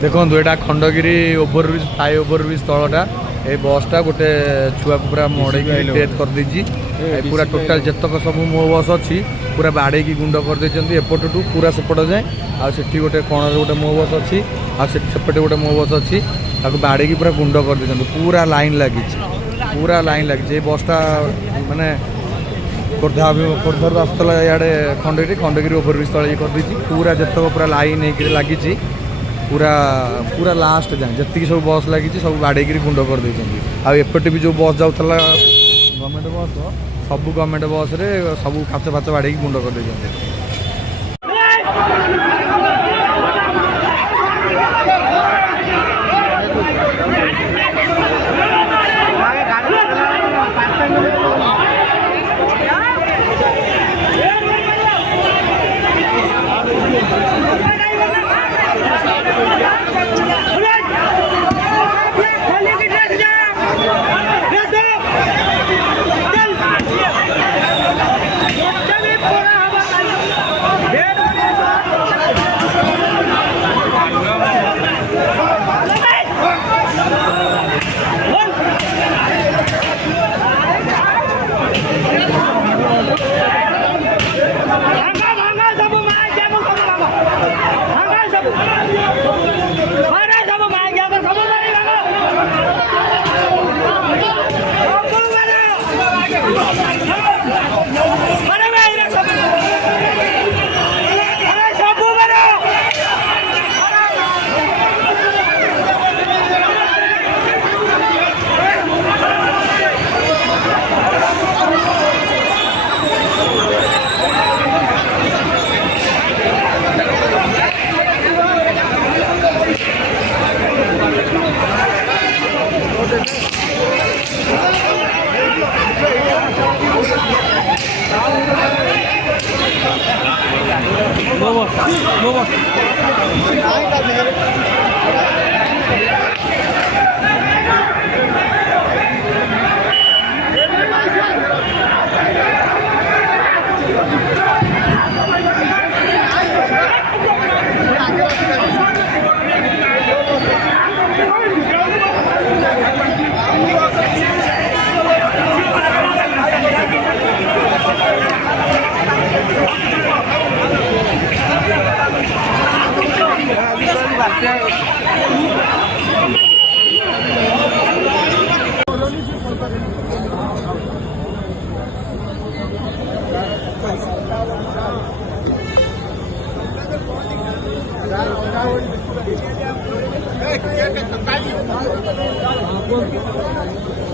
देखो यहाँ Khandagiri overbridge fly overbridge तलटा ये बसटा गोटे छुआ पूरा मड़े डेथ कर देछि पूरा टोटाल जतक सब मो बस अच्छी पूरा बाड़े की गुंड कर देछंती एपटू पूरा सेपट जाए आठी गोटे कणर गोटे मो बस अच्छी आसेपटे गोटे मो बस अच्छी बाड़े की पूरा गुंड कर देछंती पूरा लाइन लगी पूरा लाइन लगी बसटा माने खोर्धार आसला इे खंडगिरी ओभरब्रिज तले कर देछि पूरा जतक पूरा लाइन होकर लगी पूरा पूरा लास्ट जाए जी सब बस लगी सब बाड़े गुंड कर देछंती आएपटे भी जो बस जाऊला गवर्नमेंट बस सब गवर्नमेंट बस रे सब काच फाच बाड़े गुंड कर देछंती। Hey,